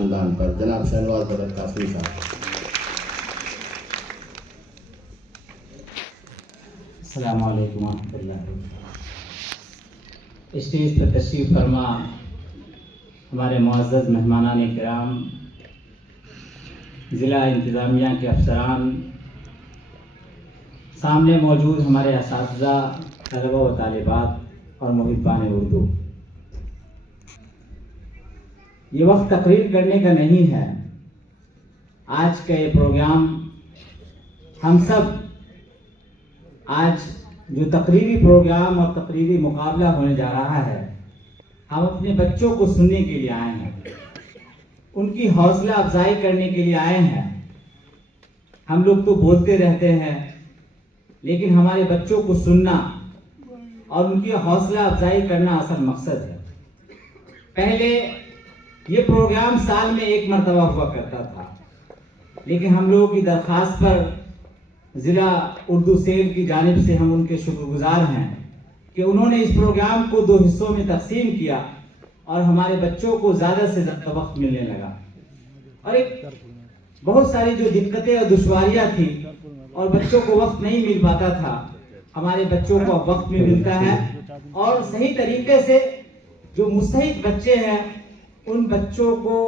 خاندان پر. جناب شہنواز بدر قاسمی صاحب. السلام علیکم ورحمۃ اللہ وبرکاتہ. اسٹیج پر تشریف فرما ہمارے معزز مہمانان کرام، ضلع انتظامیہ کے افسران، سامنے موجود ہمارے اساتذہ، طلبہ و طالبات اور محبان اردو، یہ وقت تقریر کرنے کا نہیں ہے. آج کا یہ پروگرام ہم سب آج جو تقریری پروگرام اور تقریری مقابلہ ہونے جا رہا ہے، ہم اپنے بچوں کو سننے کے لیے آئے ہیں، ان کی حوصلہ افزائی کرنے کے لیے آئے ہیں. ہم لوگ تو بولتے رہتے ہیں، لیکن ہمارے بچوں کو سننا اور ان کی حوصلہ افزائی کرنا اصل مقصد ہے. پہلے یہ پروگرام سال میں ایک مرتبہ ہوا کرتا تھا، لیکن ہم لوگوں کی درخواست پر ضلع اردو سیل کی جانب سے ہم ان کے شکر گزار ہیں کہ انہوں نے اس پروگرام کو 2 حصوں میں تقسیم کیا اور ہمارے بچوں کو زیادہ سے زیادہ وقت ملنے لگا. اور ایک بہت ساری جو دقتیں اور دشواریاں تھیں اور بچوں کو وقت نہیں مل پاتا تھا، ہمارے بچوں کو اب وقت میں ملتا ہے اور صحیح طریقے سے جو مستحق بچے ہیں ان بچوں کو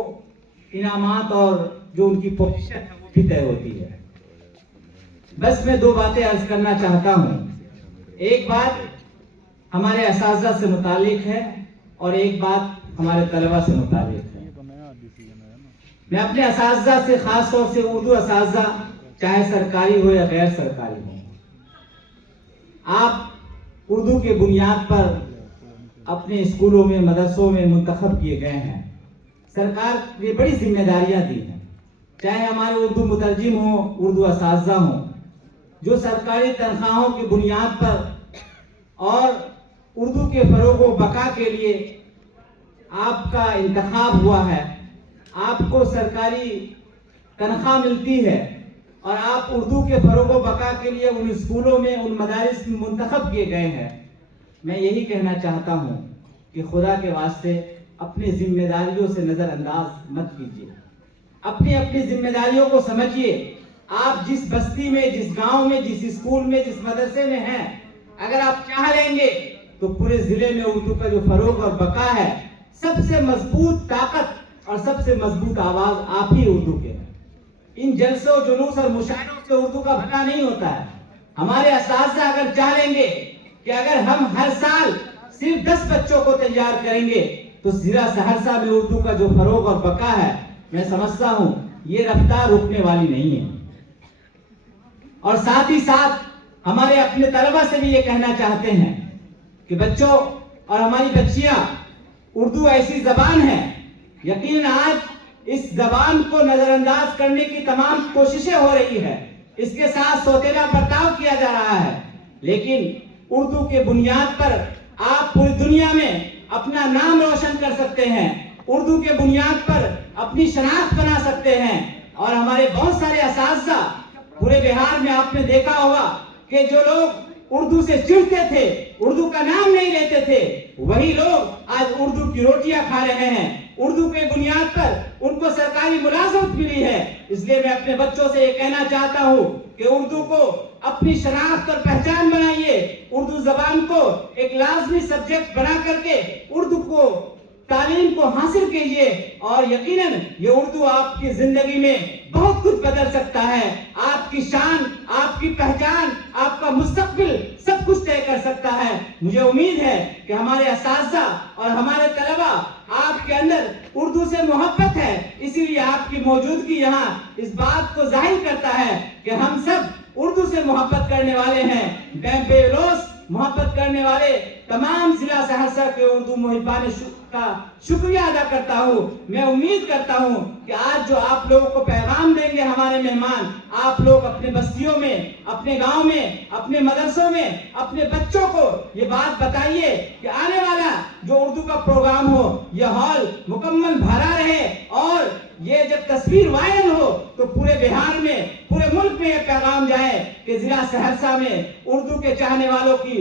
انعامات اور جو ان کی پوزیشن ہے وہ بھی طے ہوتی ہے. بس میں 2 باتیں عرض کرنا چاہتا ہوں. ایک بات ہمارے اساتذہ سے متعلق ہے اور ایک بات ہمارے طلبہ سے متعلق ہے. میں اپنے اساتذہ سے خاص طور سے اردو اساتذہ چاہے سرکاری ہو یا غیر سرکاری ہو، آپ اردو کے بنیاد پر اپنے اسکولوں میں مدرسوں میں منتخب کیے گئے ہیں. سرکار نے بڑی ذمہ داریاں دی ہیں، چاہے ہمارے اردو مترجم ہوں، اردو اساتذہ ہوں، جو سرکاری تنخواہوں کی بنیاد پر اور اردو کے فروغ و بقا کے لیے آپ کا انتخاب ہوا ہے. آپ کو سرکاری تنخواہ ملتی ہے اور آپ اردو کے فروغ و بقا کے لیے ان اسکولوں میں ان مدارس میں منتخب کیے گئے ہیں. میں یہی کہنا چاہتا ہوں کہ خدا کے واسطے اپنی ذمہ داریوں سے نظر انداز مت کیجیے، اپنی ذمہ داریوں کو سمجھیے. آپ جس بستی میں، جس گاؤں میں، جس اسکول میں، جس مدرسے میں ہیں، اگر آپ چاہ لیں گے تو پورے ضلع میں اردو کا جو فروغ اور بقا ہے، سب سے مضبوط طاقت اور سب سے مضبوط آواز آپ ہی اردو کے ہیں. ان جلسوں، جلوس اور مشاعروں سے اردو کا بھلا نہیں ہوتا ہے. ہمارے اساتذہ اگر چاہ لیں گے کہ اگر ہم ہر سال صرف 10 بچوں کو تیار کریں گے تو ضلع سہرسہ میں اردو کا جو فروغ اور بقا ہے، میں سمجھتا ہوں یہ رفتار رکنے والی نہیں ہے. اور ساتھ ہی ساتھ ہمارے اپنے طلبہ سے بھی یہ کہنا چاہتے ہیں کہ بچوں اور ہماری بچیاں، اردو ایسی زبان ہے، یقیناً آج اس زبان کو نظر انداز کرنے کی تمام کوششیں ہو رہی ہے، اس کے ساتھ سوتیلا برتاؤ کیا جا رہا ہے، لیکن اردو کے بنیاد پر آپ پوری دنیا میں اپنا نام روشن کر سکتے ہیں، اردو کے بنیاد پر اپنی شناخت بنا سکتے ہیں. اور ہمارے بہت سارے اساتذہ پورے بہار میں آپ نے دیکھا ہوگا کہ جو لوگ اردو سے چڑھتے تھے، اردو کا نام نہیں لیتے تھے، وہی لوگ آج اردو کی روٹیاں کھا رہے ہیں. اردو کے بنیاد پر ان کو سرکاری ملازمت ملی ہے. اس لیے میں اپنے بچوں سے یہ کہنا چاہتا ہوں کہ اردو کو اپنی شناخت اور پہچان بنائیے، اردو زبان کو ایک لازمی سبجیکٹ بنا کر کے اردو کو تعلیم کو حاصل کیجیے، اور یقیناً یہ اردو آپ کی زندگی میں بہت کچھ بدل سکتا ہے. آپ کی شان، آپ کی پہچان، آپ کا مستقبل سب کچھ طے کر سکتا ہے. مجھے امید ہے کہ ہمارے اساتذہ اور ہمارے طلبہ، آپ کے اندر اردو سے محبت ہے، اسی لیے آپ کی موجودگی یہاں اس بات کو ظاہر کرتا ہے کہ ہم سب اردو سے محبت کرنے والے ہیں. میں بے لوث محبت کرنے والے تمام ضلع سہرسہ کے اردو محبان کا شکریہ ادا کرتا ہوں. میں امید کرتا ہوں کہ آج جو آپ لوگوں کو پیغام دیں گے ہمارے مہمان، آپ لوگ اپنے بستیوں میں، اپنے گاؤں میں، اپنے مدرسوں میں اپنے بچوں کو یہ بات بتائیے کہ آنے والا جو اردو کا پروگرام ہو، یہ ہال مکمل بھرا رہے، اور یہ جب تصویر وائرل ہو تو پورے بہار میں، پورے ملک میں یہ پیغام جائے کہ ضلع سہرسہ میں اردو کے چاہنے والوں کی